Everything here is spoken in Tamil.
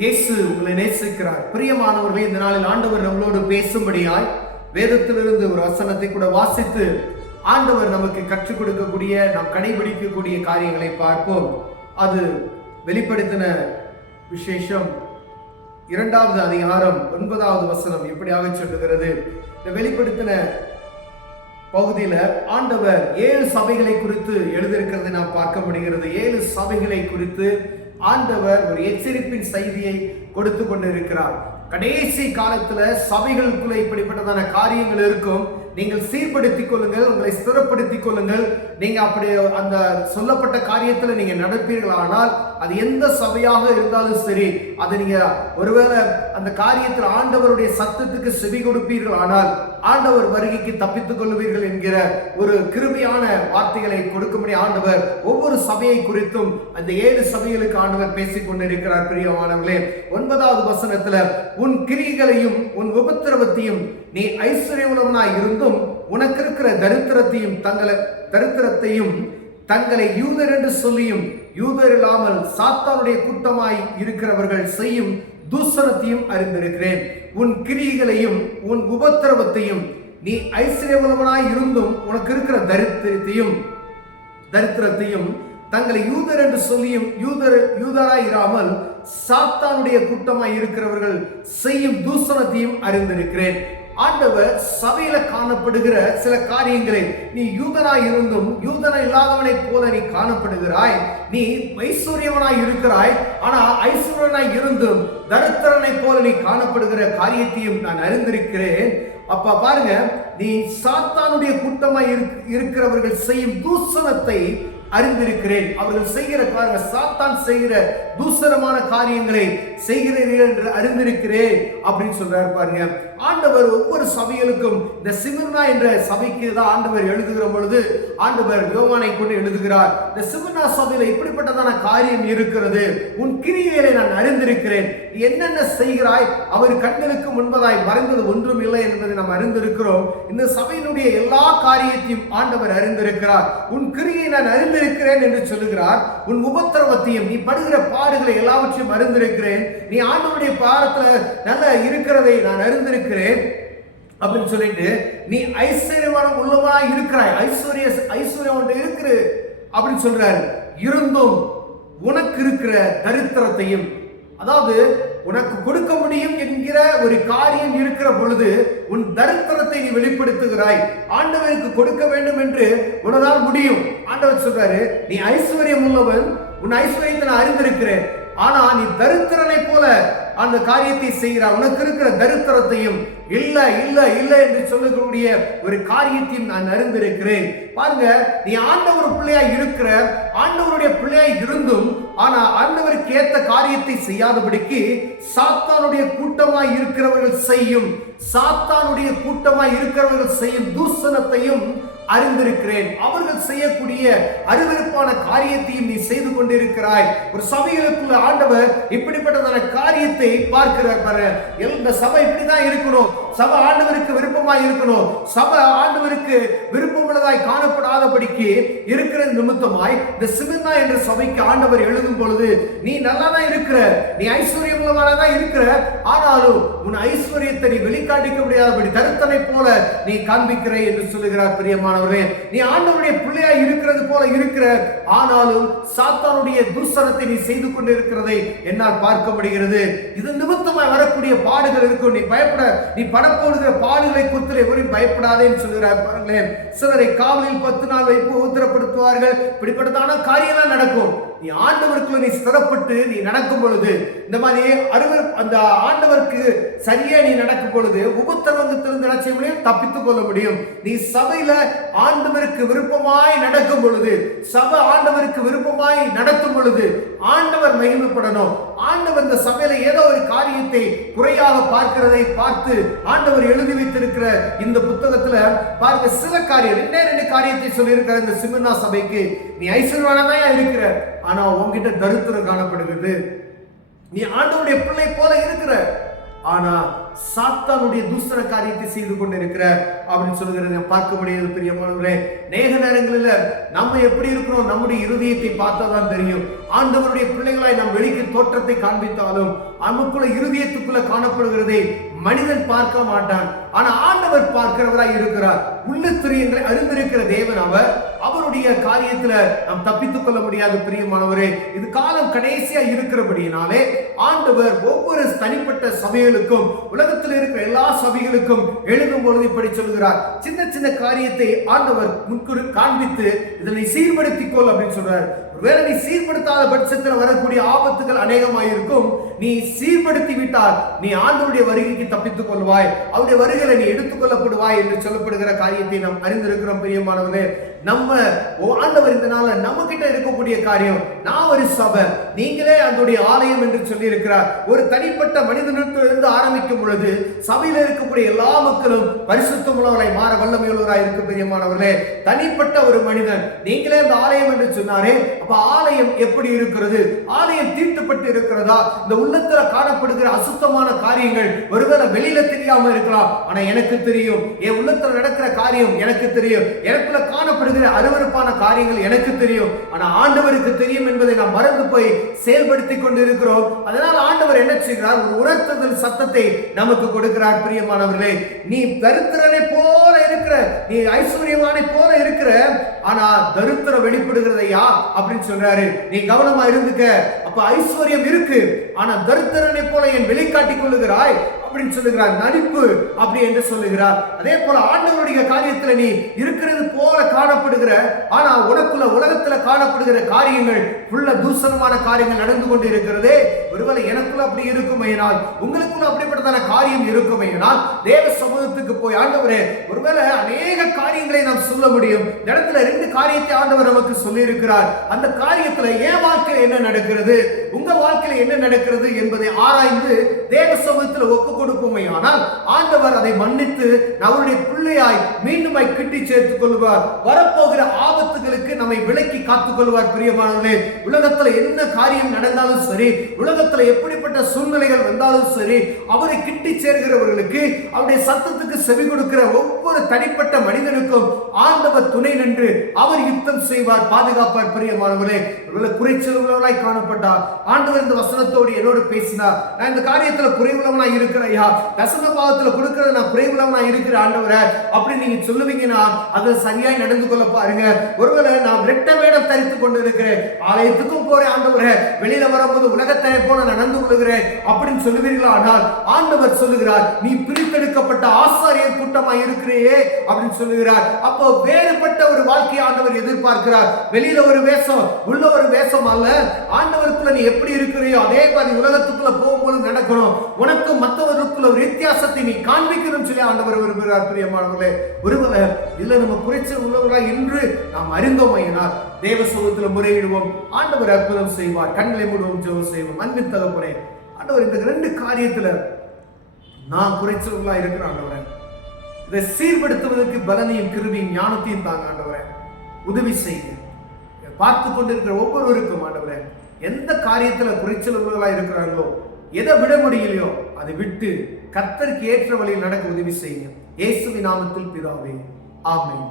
இயேசு உங்களை நேசிக்கிறார். பிரியமானவர்களே, இந்த நாளில் ஆண்டவர் நம்மளோடு பேசும்படியாய் வேதத்திலிருந்து ஒரு வசனத்தை கூட வாசித்து ஆண்டவர் நமக்கு கற்றுக் கொடுக்கக்கூடிய, நாம் கடைபிடிக்கக்கூடிய காரியங்களை பார்ப்போம். அது வெளிப்படுத்தின விசேஷம் 2வது அதிகாரம் 9வது வசனம் இப்படியாக சொல்லுகிறது. இந்த வெளிப்படுத்தின பகுதியில ஆண்டவர் 7 சபைகளை குறித்து எழுதியிருக்கிறதை நாம் பார்க்க முடிகிறது. 7 சபைகளை குறித்து ஆண்டவர் ஒரு எச்சரிப்பின் செய்தியை கொடுத்து கொண்டிருக்கிறார். கடைசி காலத்துல சபைகளுக்குள்ள இப்படிப்பட்டதான காரியங்கள் இருக்கும். நீங்கள் சீர்படுத்திக் கொள்ளுங்கள், உங்களை ஸ்திரப்படுத்திக் கொள்ளுங்கள். நீங்க அப்படி அந்த சொல்லப்பட்ட காரியத்துல நீங்க நடப்பீர்கள், ஆனால் அது எந்த சபையாக இருந்தாலும் சரி, அது நீங்க ஒருவேளை அந்த காரியத்தில் ஆண்டவருடைய சத்தத்துக்கு செவி கொடுப்பீர்கள், ஆனால் ஆண்டவர் வருகைக்கு தப்பித்துக் கொள்வீர்கள் என்கிற ஒரு கிருபையான வார்த்தைகளை கொடுக்கும்படி ஆண்டவர் ஒவ்வொரு சபையை குறித்தும் அந்த 7 சபைகளுக்கு ஆண்டவர் பேசிக் கொண்டிருக்கிறார். பிரியமானவர்களே, 9வது வசனத்துல, உன் கிரியைகளையும் உன் உபத்திரவத்தையும் நீ ஐஸ்வர்யமுள்ளவனாய் இருந்தும் உனக்கு இருக்கிற தரித்திரத்தையும் தங்களை யூதர் என்று சொல்லியும் யூதர் இல்லாமல் சாத்தானுடைய கூட்டமாய் இருக்கிறவர்கள் செய்யும் தூசணத்தையும் அறிந்திருக்கிறேன். உன் கிரியைகளையும் உன் உபத்திரவத்தையும் நீ ஐஸ்வர்யமுள்ளவனாய் இருந்தும் உனக்கு இருக்கிற தரித்திரத்தையும் தங்களை யூதர் என்று சொல்லியும் யூதராய் இராமல் சாத்தானுடைய கூட்டமாய் இருக்கிறவர்கள் செய்யும் தூசணத்தையும் அறிந்திருக்கிறேன். ஆண்டவர் சபையில காணப்படுகிற சில காரியங்களை, நீ யூதனாய் இருந்தும் யூதனை இல்லாதவனை போல நீ காணப்படுகிறாய், நீ ஐஸ்வர்யவனாய் இருக்கிறாய், ஆனா ஐஸ்வர்யனாய் இருந்தும் தரித்திரனை போல நீ காணப்படுகிற காரியத்தையும் நான் அறிந்திருக்கிறேன். அப்ப பாருங்க, நீ சாத்தானுடைய கூட்டமாய் இருக்கிறவர்கள் செய்யும் தூசணத்தை அறிந்திருக்கிறேன். அவர்கள் செய்கிற சாத்தான் செய்கிற தூசரமான காரியங்களை செய்கிறீர்கள் என்று அறிந்திருக்கிறேன் அப்படின்னு சொல்றாரு. பாருங்க, ஆண்டவர் ஒவ்வொரு சபைகளுக்கும், இந்த சிமிர்னா என்ற சபைக்கு தான் ஆண்டவர் எழுதுகிற பொழுது ஆண்டவர் யோவானை கொண்டு எழுதுகிறார். இந்த சிமிர்னா சபையில இப்படிப்பட்டதான காரியம் இருக்கிறது, உன் கிரியைகளை நான் அறிந்திருக்கிறேன், என்னென்ன செய்கிறாய், அவர் கண்களுக்கு முன்பதாய் மறைந்தது ஒன்றும் இல்லை என்பதை நாம் அறிந்திருக்கிறோம். இந்த சபையினுடைய எல்லா காரியத்தையும் ஆண்டவர் அறிந்திருக்கிறார். உன் கிரியை நான் அறிந்திருக்கிறேன் என்று சொல்லுகிறார். உன் உபத்திரவத்தையும், நீ படுகிற பாடுகளை எல்லாவற்றையும் அறிந்திருக்கிறேன். நீ ஆண்டவருடைய பாரத்துல நல்ல இருக்கிறதை நான் அறிந்திருக்கிறேன் அப்படின்னு சொல்லிட்டு, நீ ஐஸ்வர்யமான உள்ளவனா இருக்கிறாய், ஐஸ்வர்யம் இருக்கிற அப்படின்னு சொல்றாரு. இருந்தும் உனக்கு இருக்கிற தரித்திரத்தையும், அதாவது உனக்கு கொடுக்க முடியும் என்கிற ஒரு காரியம் இருக்கிற பொழுது உன் தரித்திரத்தை நீ வெளிப்படுத்துகிறாய். ஆண்டவருக்கு கொடுக்க வேண்டும் என்று உன்னால் முடியும். ஆண்டவர் சொல்றாரு, நீ ஐஸ்வர்யம் உள்ளவன், உன் ஐஸ்வர்யத்தை நான் அறிந்திருக்கிறேன், ஆனா நீ தரித்திரனை போல அந்த காரியத்தை செய்கிறார். உனக்கு இருக்கிற தரித்திரத்தையும் இல்ல இல்ல இல்ல என்று சொல்லக்கூடிய ஒரு காரியத்தையும் நான் அறிந்திருக்கிறேன். பாருங்க, நீ ஆண்டவர் பிள்ளையாய் இருக்கிற, ஆண்டவருடைய பிள்ளையாய் இருந்தும் ஆனா ஆண்டவருக்கு ஏத்த காரியத்தை செய்யாதபடிக்கு சாத்தானுடைய கூட்டமாய் இருக்கிறவர்கள் செய்யும் தூசணத்தையும் அறிந்திருக்கிறேன். அவர்கள் செய்யக்கூடிய அருவருப்பான காரியத்தையும் நீ செய்து கொண்டிருக்கிறாய். ஒரு சபைகளுக்குள்ள ஆண்டவர் இப்படிப்பட்டதான காரியத்தை பார்க்கிறார். இந்த சபை இப்படிதான் இருக்கணும், சபை ஆண்டவருக்கு விருப்பமாய் இருக்கணும், சபை ஆண்டவருக்கு விருப்பமுள்ளதாய் காணப்படாதபடிக்கு இருக்கிற நிமித்தமாய் இந்த சிமிர்னா என்ற சபைக்கு ஆண்டவர் எழுதும் பொழுது, நீ நல்லா தான் இருக்கிற, நீ ஐஸ்வர்யம் உள்ளவனாதான் இருக்கிற, ஆனாலும் உன் ஐஸ்வர்யத்தை நீ வெளிக்காட்டிக்க முடியாதபடி தரித்தனை போல நீ காண்பிக்கிற என்று சொல்லுகிறார். பிரியமானவரே, நீ ஆண்டவருடைய பிள்ளையாய் இருக்கிறது போல இருக்கிற, ஆனாலும் சாத்தானுடைய துர்சனத்தை நீ செய்து கொண்டு இருக்கிறதை என்னால் பார்க்க முடிகிறது. இது நிமித்தமாய் வரக்கூடிய பாடுகள் இருக்கும். நீ படப்போடுகிற பாடுகளை குறித்து எவரையும் பயப்படாதேன்னு சொல்கிறார். பாருங்களேன், சிலரை காவலில் 10 நாள் வைப்பு உத்தரப்படுத்துவார்கள். இப்படிப்பட்டதான காரியம்லாம் நடக்கும். நீ ஆண்டவருக்குள்ள நீ ஸ்திரப்பட்டு நீ நடக்கும் பொழுது, இந்த மாதிரி அந்த ஆண்டவருக்கு சரியா நீ நடக்கும் பொழுது உபத்திரவத்திலிருந்து என்ன செய்ய முடியும்? தப்பித்துக் கொள்ள முடியும். நீ சபையில ஆண்டவருக்கு விருப்பமாய் நடக்கும் பொழுது, சபை ஆண்டவருக்கு விருப்பமாய் நடத்தும் பொழுது ஆண்டவர் மகிமைப்படணும். ஆண்டவர் இந்த சபையில ஏதோ ஒரு காரியத்தை குறையாக பார்க்கிறதை பார்த்து ஆண்டவர் எழுதி வைத்திருக்கிற இந்த புத்தகத்துல பாருங்க, சில காரியம் 2 காரியத்தை சொல்லி இருக்கிற இந்த சிமிர்னா சபைக்கு, நீ ஐஸ்வர்யவானா இருக்கிற, ஆனா உன்கிட்ட தரித்திரம் காணப்படுகிறது. நீ ஆண்டவருடைய பிள்ளை போல இருக்கிற, ஆனா சாத்தானுடைய தூசண காரியத்தை செய்து கொண்டிருக்கிறார் அப்படின்னு சொல்லுகிறத பார்க்க முடியாது. பிரியமானவர்களே, நேக நேரங்களில் நம்ம எப்படி இருக்கிறோம், நம்முடைய இருதயத்தை பார்த்தாதான் தெரியும். ஆண்டவருடைய பிள்ளைகளாய் நம் வெளிக்கு தோற்றத்தை காண்பித்தாலும் நமக்குள்ள இருதயத்துக்குள்ள காணப்படுகிறதை மனிதன் பார்க்க மாட்டான். ஆனா ஆண்டவர் பார்க்கிறவராய் இருக்கிறார். உள்ளத்திரியங்களை அறிந்திருக்கிற தேவன் அவர். அவருடைய காரியத்துல நாம் தப்பித்துக் கொள்ள முடியாது. பிரியமானவரே, இது காலம் கடைசியா இருக்கிறபடியினாலே ஆண்டவர் ஒவ்வொரு தனிப்பட்ட சபைகளுக்கும், உலகத்தில் இருக்கிற எல்லா சபைகளுக்கும் எழுதும் பொழுது இப்படி சொல்கிறார், சின்ன சின்ன காரியத்தை ஆண்டவர் முன்கூறு காண்பித்து இதனை சீர்படுத்திக் கொள் அப்படின்னு சொல்றார். ஒருவேளை நீ சீர்படுத்தாத பட்சத்தில் வரக்கூடிய ஆபத்துகள் அநேகமாயிருக்கும். நீ சீர்படுத்தி விட்டால் நீ ஆண்டவருடைய வருகைக்கு தப்பித்துக் கொள்வாய், அவருடைய வருகையை நீ எடுத்துக் கொள்ளப்படுவாய் என்று சொல்லப்படுகிற காரியத்தை நாம் அறிந்திருக்கிறோம். பிரியமானவர்களே, நம்ம ஆண்டவர் இந்த நாள் நம்ம கிட்ட இருக்கக்கூடிய காரியம், நான் ஒரு சபை, நீங்களே அதனுடைய ஆலயம் என்று சொல்லி இருக்கிறார். ஒரு தனிப்பட்ட மனிதனிடத்திலிருந்து ஆரம்பிக்கும் பொழுது சபையில் இருக்கக்கூடிய எல்லா மக்களும் பரிசுத்தமுள்ளவராய் மாற வல்லமையுள்ளவராய் இருக்க. பிரியமானவர்களே, தனிப்பட்ட ஒரு மனிதன், நீங்களே அந்த ஆலயம் என்று சொன்னாரே, அப்ப ஆலயம் எப்படி இருக்கிறது? ஆலயம் தீட்டுப்பட்டு இருக்கிறதா? இந்த உள்ளத்துல காணப்படுகிற அசுத்தமான காரியங்கள் ஒருவேளை வெளியில தெரியாம இருக்கலாம், ஆனா எனக்கு தெரியும். என் உள்ளத்துல நடக்கிற காரியம் எனக்கு தெரியும். எனக்குள்ள காணப்படுகிற அருவருப்பான காரியங்கள் எனக்கு தெரியும். ஆனா ஆண்டவருக்கு தெரியும் என்பதை நாம் மறந்து போய் செயல்படுத்திக் கொண்டு இருக்கிறோம். அதனால் ஆண்டவர் என்ன செய்கிறார்? ஒரு உணர்த்துதல் சத்தத்தை நமக்கு கொடுக்கிறார். பிரியமானவர்களே, நீ தரித்திரனை போல இருக்கிற, நீ ஐஸ்வர்யவானை போல இருக்கிற, ஆனா தரித்திரம் வெளிப்படுகிறதையா அப்படின்னு சொல்றாரு. நீ கவனமா இருந்துக்க. அப்ப ஐஸ்வர்யம் இருக்கு, ஆனா தரித்திரனை போல என் வெளிக்காட்டிக் கொள்ளுகிறாய் அப்படின்னு சொல்லுகிறார். நடிப்பு அப்படி என்று சொல்லுகிறார். அதே போல ஆண்டவருடைய காரியத்துல நீ இருக்கிறது போல காணப்படுகிற, ஆனா உனக்குள்ள உலகத்துல காணப்படுகிற காரியங்கள் உள்ள தூசணமான காரியங்கள் நடந்து கொண்டு இருக்கிறதே. ஒருவேளை எனக்குள்ள அப்படி இருக்குமையினால், உங்களுக்குள்ள அப்படிப்பட்டதான காரியம் இருக்குமையினால், தேவ சமூகத்துக்கு போய் ஆண்டவரே, ஒருவேளை அநேக காரியங்களை நாம் சொல்ல முடியும். இந்த இடத்துல 2 காரியத்தை ஆண்டவர் நமக்கு சொல்லி இருக்கிறார். அந்த காரியத்துல என் வாழ்க்கையில் என்ன நடக்கிறது, உங்க வாழ்க்கையில் என்ன நடக்கிறது என்பதை ஆராய்ந்து தேவ சமூகத்தில் ஒப்பு கொடுப்போமையானால் ஆண்டவர் அதை மன்னித்து அவருடைய பிள்ளையாய் மீண்டுமாய் கிட்டி சேர்த்துக் கொள்வார். வரப்போகிற ஆபத்துகளுக்கு நம்மை விலக்கி காத்துக் கொள்வார். பிரியமானவர்களே, உலகத்துல என்ன காரியம் நடந்தாலும் சரி, உலகத்துல எப்படிப்பட்ட சூழ்நிலைகள் வந்தாலும் சரி, அவரை கிட்டி சேர்கிறவர்களுக்கு, அவருடைய சத்தத்துக்கு செவி கொடுக்கிற ஒவ்வொரு தனிப்பட்ட மனிதனுக்கும் ஆண்டவர் துணை நின்று அவர் யுத்தம் செய்வார், பாதுகாப்பார். பிரியமானவர்களே, குறைச்சல் உள்ளவனாய் காணப்பட்டார். ஆண்டவர் இந்த வசனத்தோடு என்னோடு பேசினார். நான் இந்த காரியத்துல குறைவுள்ளவனாய் இருக்கிறேன், தசம பாகத்துல கொடுக்கிற நான் குறைவுள்ளவனாய் இருக்கிற ஆண்டவரே அப்படி நீங்க சொல்லுவீங்கன்னா அது சரியாய் நடந்து கொள்ள பாருங்க. ஒருவேளை நான் ரெட்ட வேடம் தரித்துக் கொண்டு இருக்கிறேன், ஆலயத்துக்கும் போறேன் ஆண்டவரே, வெளியில வரும்போது உலகத்தை போல நடந்து கொள்கிறேன் அப்படின்னு சொல்லுவீர்களா? ஆனால் ஆண்டவர் சொல்லுகிறார், நீ பிரித்தெடுக்கப்பட்ட ஆசாரியர் கூட்டமாய் இருக்கிறேயே அப்படின்னு சொல்லுகிறார். அப்போ வேறுபட்ட ஒரு வாழ்க்கையை ஆண்டவர் எதிர்பார்க்கிறார். வெளியில ஒரு வேஷம், உள்ள ஒரு வேஷம் அல்ல. ஆண்டவருக்குள்ள நீ எப்படி இருக்கிறையோ அதே மாதிரி உலகத்துக்குள்ள போகும்போது நடக்கணும். உனக்கு மற்றவர்களுக்குள்ள ஒரு வித்தியாசத்தை நீ காண்பிக்கணும் சொல்லி ஆண்டவர் விரும்புகிறார். பிரியமானவர்களே, ஒருவேளை இதுல நம்ம குறைச்சல் உள்ளவர்களா என்று நாம் அறிந்தோமையினால் தேவ சமூகத்தில் முறையிடுவோம். ஆண்டவர் அற்புதம் செய்வார். கண்களை மூடுவோம், ஜெபம் செய்வோம். அன்பின் தகப்பனே, ஆண்டவர் இந்த 2 காரியத்துல நான் குறைச்சல்களா இருக்கிறேன் ஆண்டவரே, இதை சீர்படுத்துவதற்கு பலனையும் கிருபையும் ஞானத்தையும் தாங்க ஆண்டவரே, உதவி செய்ய. பார்த்து கொண்டிருக்கிற ஒவ்வொருவருக்கும் ஆண்டவரே, எந்த காரியத்துல குறைச்சல் உள்ளவர்களா இருக்கிறாங்களோ, எதை விட முடியலையோ அதை விட்டு கர்த்தருக்கு ஏற்ற வழியில் நடக்க உதவி செய்யுங்க. இயேசுவின் நாமத்தில் பிதாவே, ஆமென்.